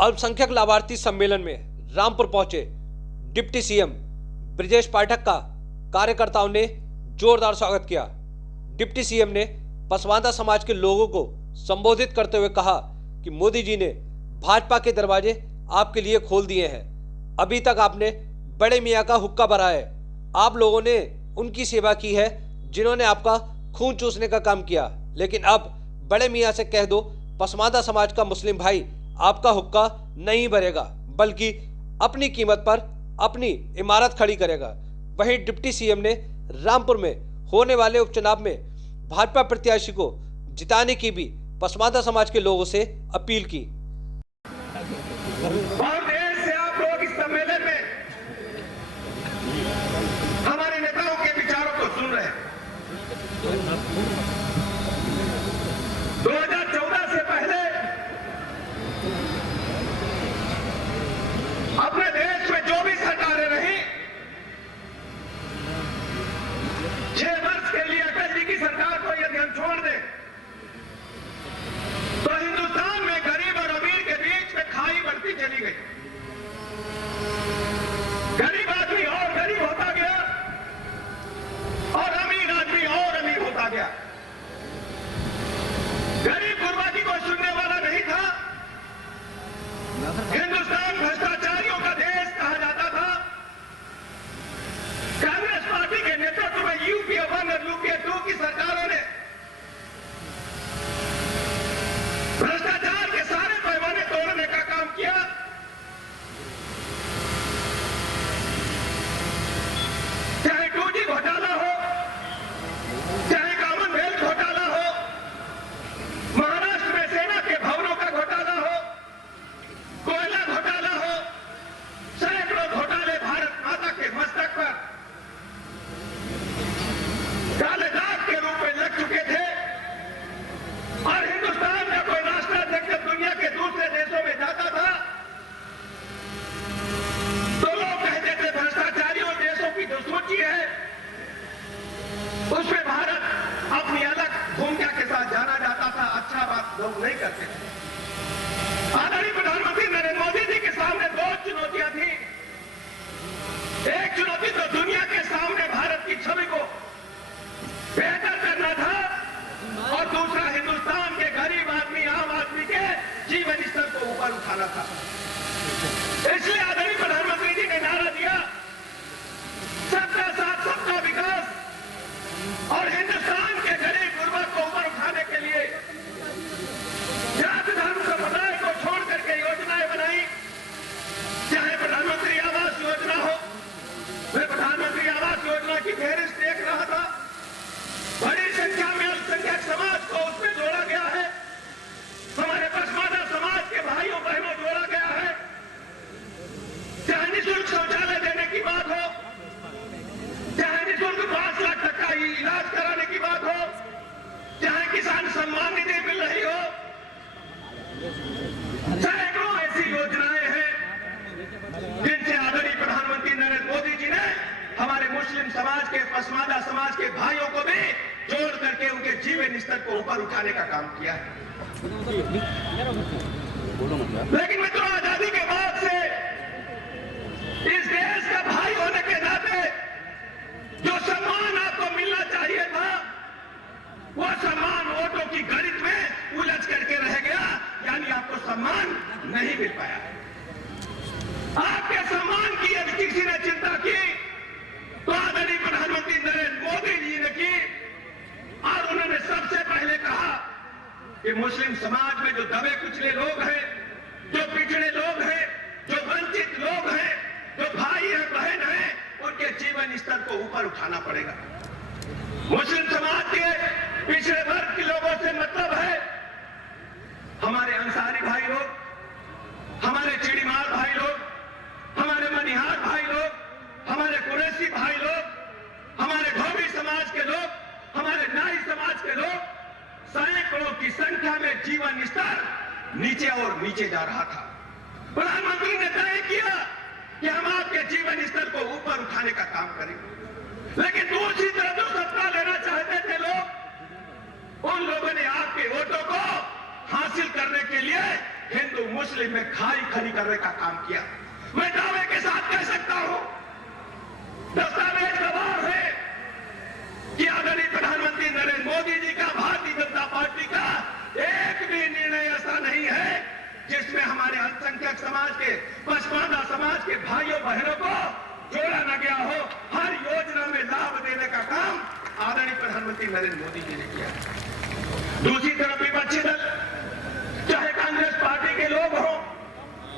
अल्पसंख्यक लाभार्थी सम्मेलन में रामपुर पहुंचे डिप्टी सीएम ब्रजेश पाठक का कार्यकर्ताओं ने जोरदार स्वागत किया। डिप्टी सीएम ने पसमांदा समाज के लोगों को संबोधित करते हुए कहा कि मोदी जी ने भाजपा के दरवाजे आपके लिए खोल दिए हैं। अभी तक आपने बड़े मियाँ का हुक्का भरा है। आप लोगों ने उनकी सेवा की है जिन्होंने आपका खून चूसने का काम किया, लेकिन अब बड़े मियाँ से कह दो पसमांदा समाज का मुस्लिम भाई आपका हुक्का नहीं भरेगा, बल्कि अपनी कीमत पर अपनी इमारत खड़ी करेगा। वहीं डिप्टी सीएम ने रामपुर में होने वाले उपचुनाव में भाजपा प्रत्याशी को जिताने की भी पसमांदा समाज के लोगों से अपील की। और देर से आप लोग इस सम्मेलन में हमारे नेताओं के विचारों को सुन रहे हैं। 2014 से पहले अपने देश में जो भी सरकारें रही, 6 वर्ष के लिए अटल जी की सरकार को यदि हम छोड़ दें तो हिंदुस्तान में गरीब और अमीर के बीच में खाई बढ़ती चली गई। गरीब आदमी और गरीब होता गया और अमीर आदमी और अमीर होता गया। गरीब गुरबा की कोई सुनने वाला नहीं था। हिंदुस्तान भ्रष्टाचारियों का देश कहा जाता था। कांग्रेस पार्टी के नेतृत्व में यूपीए 1 और यूपीए 2 की सरकारों ने भ्रष्टाचार के सारे पैमाने तोड़ने का काम किया। चाहे 2G घोटाला हो, चाहे कॉमनवेल्थ घोटाला हो, महाराष्ट्र में सेना के भवनों का घोटाला हो, कोयला घोटाला हो, सैकड़ों घोटाले भारत माता के मस्तक पर काले दाग के रूप में लग चुके थे। और हिंदुस्तान का कोई राष्ट्राध्यक्ष दुनिया के दूसरे देशों में जाता था तो लोग कहते थे भ्रष्टाचारियों देशों की जो सूची है उसमें भारत अपनी अलग भूमिका के साथ जाना जाता था। अच्छा बात लोग नहीं करते थे। आदरणीय प्रधानमंत्री नरेंद्र मोदी जी के सामने 2 चुनौतियां थी। एक चुनौती तो दुनिया के सामने भारत की छवि को बेहतर करना था और दूसरा हिंदुस्तान के गरीब आदमी, आम आदमी के जीवन स्तर को ऊपर उठाना था। इसलिए आदरणीय प्रधानमंत्री जी ने नारा दिया सबका साथ सबका विकास, और हिंदुस्तान के गरीब गुरबा को ऊपर उठाने के लिए जाति धर्म संप्रदाय को छोड़ करके योजनाएं बनाई। चाहे प्रधानमंत्री आवास योजना हो, मैं प्रधानमंत्री आवास योजना की फेहरिस्त देख रहा था। बड़ी संख्या में अल्पसंख्यक समाज को उसमें जोड़ा गया है। हमारे पसमांदा समाज के भाइयों बहनों जोड़ा गया है। चाहे निःशुल्क शौचालय देने की बात हो, चाहे निःशुल्क 5 लाख तक का इलाज कराने की बात हो, चाहे किसान सम्मान निधि मिल रही हो, सैकड़ों ऐसी योजनाएं हैं जिनसे आदरणीय प्रधानमंत्री नरेंद्र मोदी जी ने हमारे मुस्लिम समाज के, पसमांदा समाज के भाइयों को भी जोड़ करके उनके जीवन स्तर को ऊपर उठाने का काम किया है। लेकिन मित्रों, आजादी के बाद से इस देश का भाई होने के नाते जो सम्मान आपको मिलना चाहिए था, वह सम्मान वोटों की गणित में उलझ करके रह गया, यानी आपको सम्मान नहीं मिल पाया। आपके सम्मान की यदि किसी ने चिंता की तो आदरणीय प्रधानमंत्री नरेंद्र मोदी जी ने की, और उन्होंने सबसे पहले कहा कि मुस्लिम समाज में जो दबे कुचले लोग हैं, जो पिछड़े लोग हैं, जो वंचित लोग हैं, जो भाई हैं बहन हैं, उनके जीवन स्तर को ऊपर उठाना पड़ेगा। मुस्लिम समाज के पिछड़े वर्ग के लोगों से मतलब है हमारे अंसारी भाई लोग, हमारे चिड़ीमार भाई लोग, हमारे मनिहार भाई लोग, हमारे कुरैशी भाई लोग, हमारे धोबी समाज के लोग, हमारे नाई समाज के लोग। सैकड़ों की संख्या में जीवन स्तर नीचे और नीचे जा रहा था। प्रधानमंत्री ने तय किया कि हम आपके जीवन स्तर को ऊपर उठाने का काम करेंगे, लेकिन दूसरी तरफ जो सत्ता लेना चाहते थे लोग, उन लोगों ने आपके वोटों को हासिल करने के लिए हिंदू मुस्लिम में खाई खड़ी करने का काम किया। मैं दावे के साथ कह सकता हूं, दस्तावेज गवाह है कि आदरणीय प्रधानमंत्री नरेंद्र मोदी जी का, भारतीय जनता पार्टी का एक भी निर्णय ऐसा नहीं है जिसमें हमारे अल्पसंख्यक समाज के, पसमानदा समाज के भाइयों बहनों को जोड़ा न गया हो। हर योजना में लाभ देने का काम आदरणीय प्रधानमंत्री नरेंद्र मोदी जी ने किया। दूसरी तरफ विपक्षी दल, चाहे कांग्रेस पार्टी के लोग हों,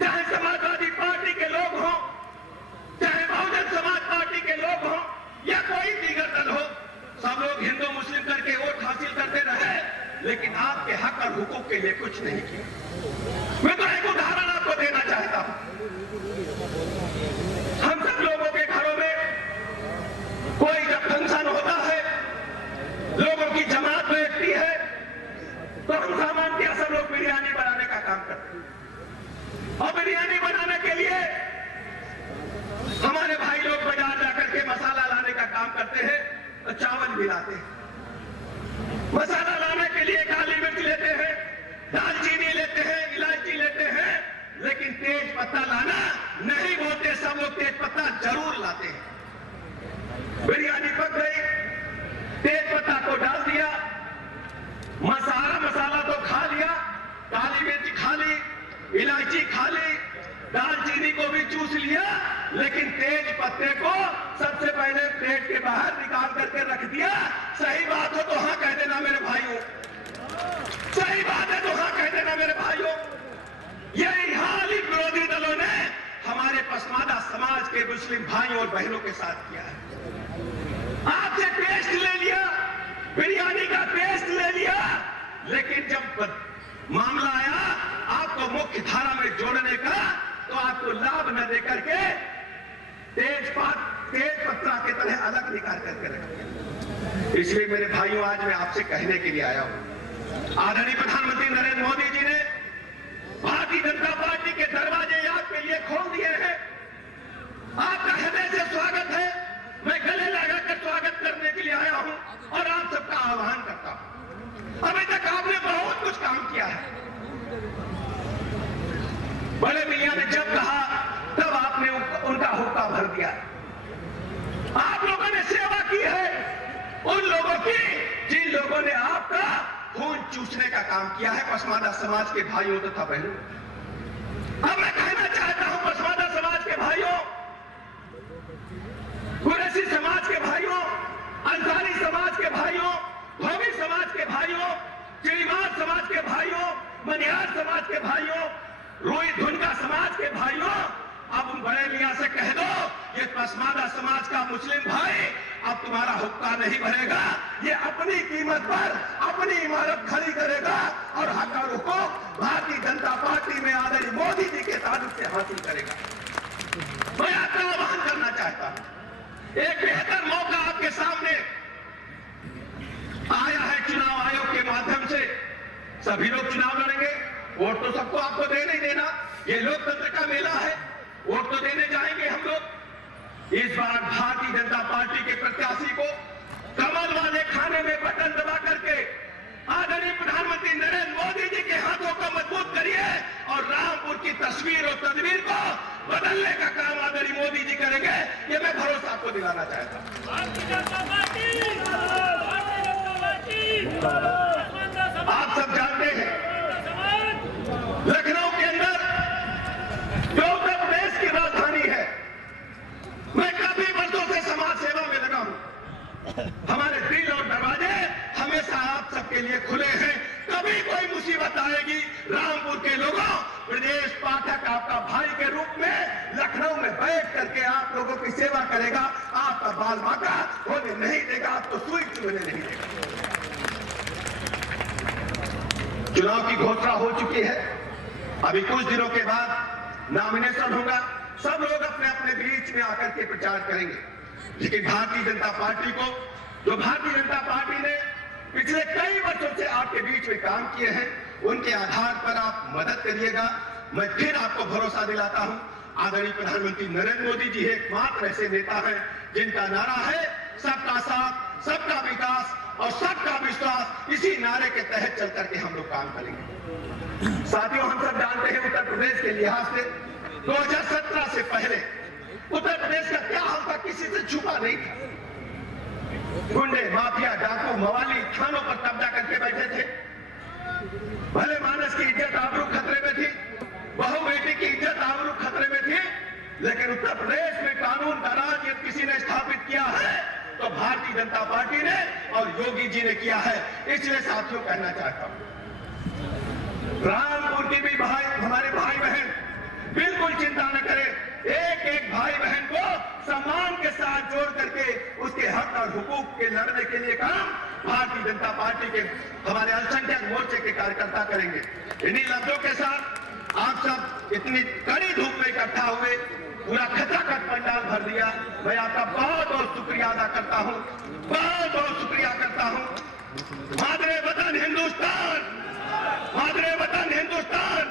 चाहे समाजवादी पार्टी के लोग हों, चाहे बहुजन समाज पार्टी के लोग हों, या कोई दीगर दल हो, सब लोग हिंदू मुस्लिम करके वोट हासिल करते रहे, लेकिन आपके हक और हुकूक के लिए कुछ नहीं किया। मैं तो एक उदाहरण आपको देना चाहता हूं। हम सब लोगों के घरों में कोई जब फंक्शन होता है, लोगों की जमात बैठती है, तो हम सामान क्या सब लोग बिरयानी बनाने का काम करते हैं। और बिरयानी बनाने के लिए हमारे भाई लोग बाजार जाकर के मसाला लाने का काम करते हैं, तो चावल भी लाते हैं। मसाला लाने के लिए काली मिर्च लेते हैं, दालचीनी लेते हैं, इलायची लेते हैं, लेकिन तेज पत्ता लाना नहीं बोलते। सब लोग तेज पत्ता जरूर लाते हैं। बिरयानी पक गई, तेज पत्ता को डाल दिया, मसाला तो खा लिया, काली मिर्च खा ली, इलायची खा ली, दालचीनी को भी चूस लिया, लेकिन तेज पत्ते को सबसे पहले प्लेट के बाहर निकाल करके रख दिया। सही बात हो तो हाँ कह देना मेरे भाइयों, सही बात है तो हाँ कह देना मेरे भाइयों। यही हाल ही विरोधी दलों ने हमारे पसमानदा समाज के मुस्लिम भाइयों और बहनों के साथ किया है। आपसे पेस्ट ले लिया, बिरयानी का पेस्ट ले लिया, लेकिन जब मामला आया आपको मुख्य धारा में जोड़ने का, तो आपको लाभ न देकर के तेज पत्ता की तरह अलग निकाल करके रख दिया। इसलिए मेरे भाइयों, आज मैं आपसे कहने के लिए आया हूं, आदरणीय प्रधानमंत्री नरेंद्र मोदी जी ने भारतीय जनता पार्टी के दरवाजे आपके लिए खोल दिए हैं। आपका हृदय से स्वागत है। मैं गले लगाकर स्वागत करने के लिए आया हूं और आप सबका आह्वान करता हूं। अभी तक आपने बहुत कुछ काम किया है। बड़े मियां ने जब कहा तब आपने उनका हुक्का भर दिया। आप लोगों ने सेवा की है उन लोगों की जिन लोगों ने आपका खून चूसने का काम किया है, पसमानदा समाज के भाइयों तथा बहनों। अब मैं कहना चाहता हूं पसमानदा समाज के भाइयों, कुरैशी समाज के भाइयों, अंसारी समाज के भाइयों, भोवी समाज के भाइयों, चिड़ीमार समाज के भाइयों, मनिहार समाज के भाइयों, रोई धुनका समाज के भाइयों, अब उन बड़े मियां से कह दो, ये पसमानदा समाज का मुस्लिम भाई अब तुम्हारा हुक्का नहीं भरेगा। ये अपनी कीमत पर अपनी इमारत खड़ी करेगा और हक और हुकूक भारतीय जनता पार्टी में आदरणीय मोदी जी के ताल्लुक से हासिल करेगा। मैं आपका आह्वान करना चाहता हूं, एक बेहतर मौका आपके सामने आया है। चुनाव आयोग के माध्यम से सभी लोग चुनाव लड़ेंगे। वोट तो सबको आपको देना ही देना, ये लोकतंत्र का मेला है। वोट तो देने जाएंगे हम लोग। इस बार भारतीय जनता पार्टी के प्रत्याशी को कमल वाले खाने में बटन दबा करके आदरणीय प्रधानमंत्री नरेंद्र मोदी जी के हाथों को मजबूत करिए और रामपुर की तस्वीर और तदबीर को बदलने का काम आदरणीय मोदी जी करेंगे। ये मैं भरोसा आपको दिलाना चाहता हूं। आप सब जानते हैं लखनऊ के अंदर जो उत्तर प्रदेश की राजधानी है, मैं काफी वर्षों से समाज सेवा में लगा हूं। हमारे दिल और दरवाजे हमेशा आप सबके लिए खुले हैं। कभी कोई मुसीबत आएगी, रामपुर के लोगों, ब्रजेश पाठक आपका भाई के रूप में लखनऊ में बैठ करके आप लोगों की सेवा करेगा। आपका बाल बांका होने नहीं देगा, आपको सुई चुनने नहीं देगा। चुनाव की घोषणा हो चुकी है। अभी कुछ दिनों के बाद नॉमिनेशन होगा। सब लोग अपने अपने बीच में आकर के प्रचार करेंगे, लेकिन भारतीय जनता पार्टी को, जो भारतीय जनता पार्टी ने पिछले कई वर्षों से आपके बीच में काम किए हैं, उनके आधार पर आप मदद करिएगा। मैं फिर आपको भरोसा दिलाता हूं, आदरणीय प्रधानमंत्री नरेंद्र मोदी जी एकमात्र ऐसे नेता हैं जिनका नारा है सबका साथ, सबका विकास और सबका विश्वास। इसी नारे के तहत चल करके हम लोग काम करेंगे। साथियों, हम सब जानते हैं उत्तर प्रदेश के लिहाज से 2017 से पहले उत्तर प्रदेश का क्या हाल था किसी से छुपा नहीं था। गुंडे, माफिया, डाकू, मवाली थानों पर कब्जा करके बैठे थे। भले मानस की इज्जत आबरू खतरे में थी, बहू बेटी की इज्जत आबरू खतरे में थी, लेकिन उत्तर प्रदेश में कानून का राज यदि किसी ने स्थापित किया है तो भारतीय जनता पार्टी ने और योगी जी ने किया है। इसलिए साथियों कहना चाहता हूं, रामपुर की भी भाई, हमारे भाई बहन बिल्कुल चिंता न करें। एक एक भाई बहन को सम्मान के साथ जोड़ करके उसके हक और हुकूक के लड़ने के लिए काम भारतीय जनता पार्टी के हमारे अल्पसंख्यक मोर्चे के कार्यकर्ता करेंगे। इन्हीं लफ्जों के साथ आप सब इतनी कड़ी धूप में इकट्ठा हुए, पूरा खचाखच पंडाल भर दिया। मैं आपका बहुत बहुत शुक्रिया अदा करता हूं, बहुत बहुत शुक्रिया करता हूं। मादरे वतन हिंदुस्तान, मादरे वतन हिंदुस्तान।